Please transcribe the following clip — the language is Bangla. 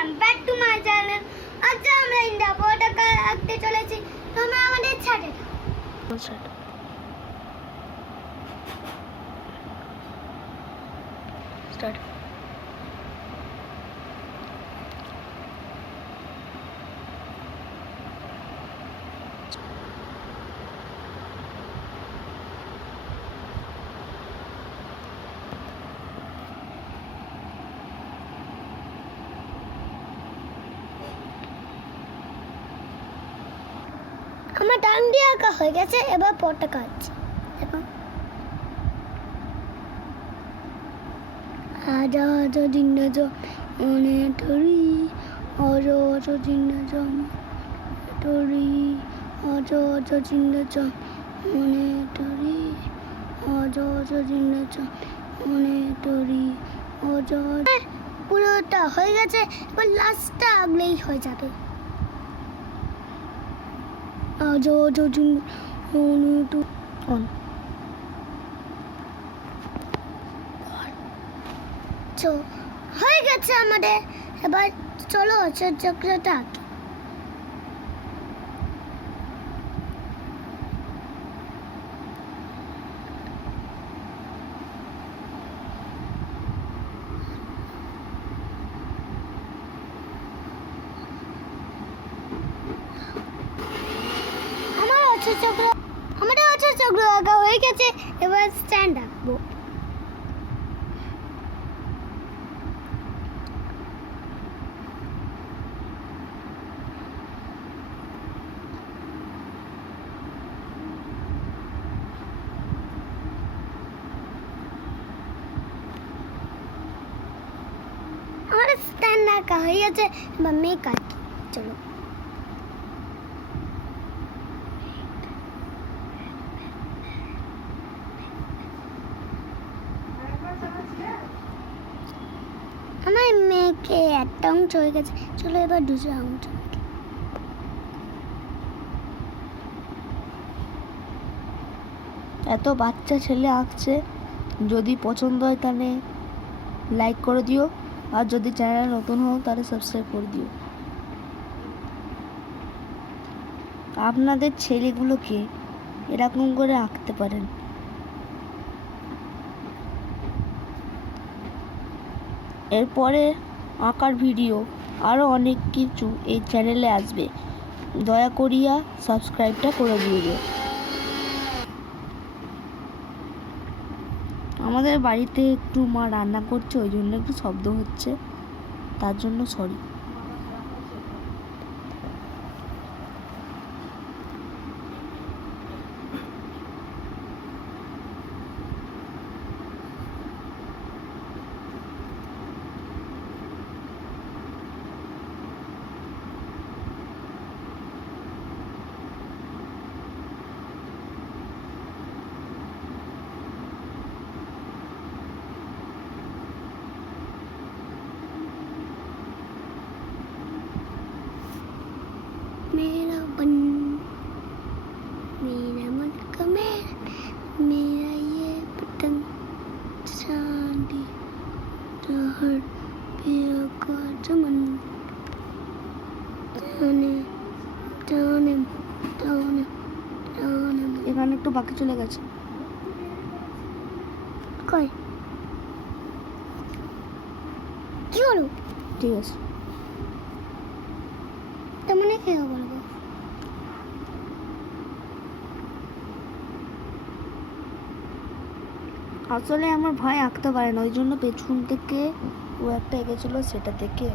Welcome back to my channel. আজ আমরা ইন্ডিয়া পতাকা আঁকতে চলেছি। তোমরা আমাদের সাথে স্টার্ট। আমার ডান দিয়ে আঁকা হয়ে গেছে, এবার পতাকা আঁকছি। দেখো, আজা আজা জিন্না জম মনে টরি, আজা আজা জিন্না জম টরি, আজা আজা জিন্না জম মনে টরি, আজা আজা জিন্না জম মনে টরি, আজা আজা। পুরোটা হয়ে গেছে, এবার লাস্টটা আঁকলেই হয়ে যাবে। আজা আজা জিন্না মনে টরি অন। হয়ে গেছে আমাদের, এবার চলো অশোক চক্রটা আঁকি। আমাদের অশোক চক্র আঁকা হয়ে গেছে, এবার স্ট্যান্ড আঁকবো। আমাদের স্ট্যান্ড আঁকা হয়ে গেছে, এবার মেক আঁকি। চলো, আমার মেয়েকে একটা অংশ হয়ে গেছে, চলো এবার দুটো অংশ আঁকি। এত বাচ্চা ছেলে আঁকছে, যদি পছন্দ হয় তাহলে লাইক করে দিও, আর যদি চ্যানেল নতুন হও তাহলে সাবস্ক্রাইব করে দিও। আপনাদের ছেলেগুলোকে এরকম করে আঁকতে পারেন। এরপরে আঁকার ভিডিও আরও অনেক কিছু এই চ্যানেলে আসবে, দয়া করিয়া সাবস্ক্রাইবটা করে দিও। আমাদের বাড়িতে একটু মা রান্না করছে, ওই জন্য একটু শব্দ হচ্ছে, তার জন্য সরি। मेरा बन मेरा मन का मेरा ये पतंग चांदी हर पिया का चमन जाने जाने जाने जाने। এখানে একটু বাকি চলে গেছে। কই কি হলো? ঠিক আছে, তেমন কি বলবো। আসলে আমার ভাই আঁকতে পারে না, ওই জন্য পেছন থেকে ও একটা এঁকেছিল, সেটা থেকে